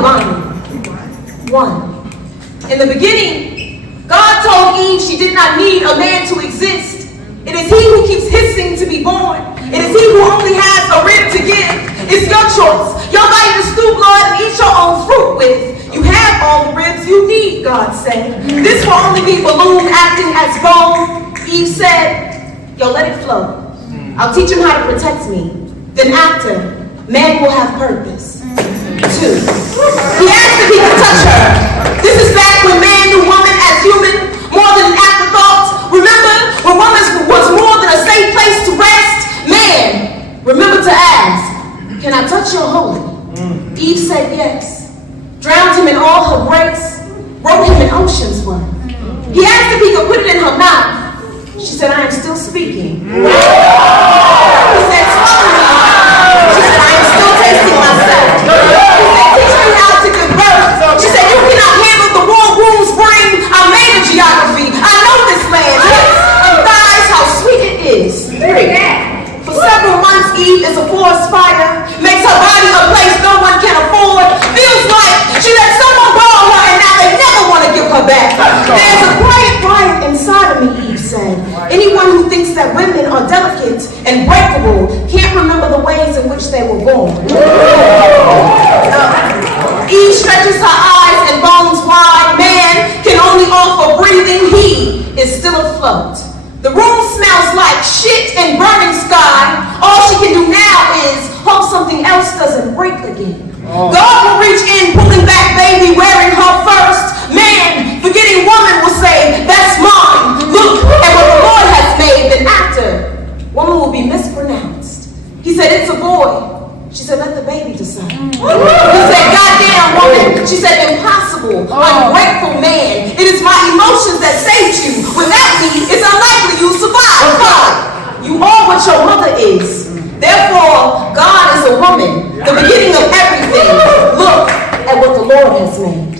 combining. One. In the beginning, God told Eve she did not need a man to exist. It is he who keeps his seed to be born. It is he who only has a rib to give. It's your choice. Your body to stoop, Lord, and eat your own fruit with. You have all the ribs you need, God said. This will only be balloon acting as bone. Eve said, yo, let it flow. I'll teach him how to protect me. Then after, man will have purpose. Two. He asked if he could touch her. This is back when man knew woman as human, more than an afterthought. Remember when woman was more than a safe place to rest? Man, remember to ask, can I touch your holy? Eve said yes. Drowned him in all her grace, wrote him in ocean's worth. He asked if he could put it in her mouth. She said, I am still speaking. He said, swallow me. She said, I am still tasting myself. He said, teach me how to give birth. She said, you cannot handle the war womb's brain. I made a geography. I know this land. Yes, and thighs, how sweet it is. For several months, Eve is a forest fire. Makes her body a place no one can afford. Feels like she let someone borrow her and now they never want to give her back. There's a quiet riot inside of me, Eve said. Anyone who thinks that women are delicate and breakable can't remember the ways in which they were born. Eve stretches her eyes and bones wide. Man can only offer breathing. He is still afloat. The room smells like shit and burning sky. All she can do now is hope something else doesn't break again. God will reach in, pulling back baby, wearing her first. Man, forgetting woman will say, that's mine. Look at what the Lord has made. Then after, woman will be mispronounced. He said, it's a boy. She said, let the baby decide. He said, goddamn woman. She said, impossible, ungrateful man. It is my emotions that saved you. Without me, it's unlikely you'll survive. God, you are what your mother is. Therefore, God is a woman, the beginning of everything. Look at what the Lord has made.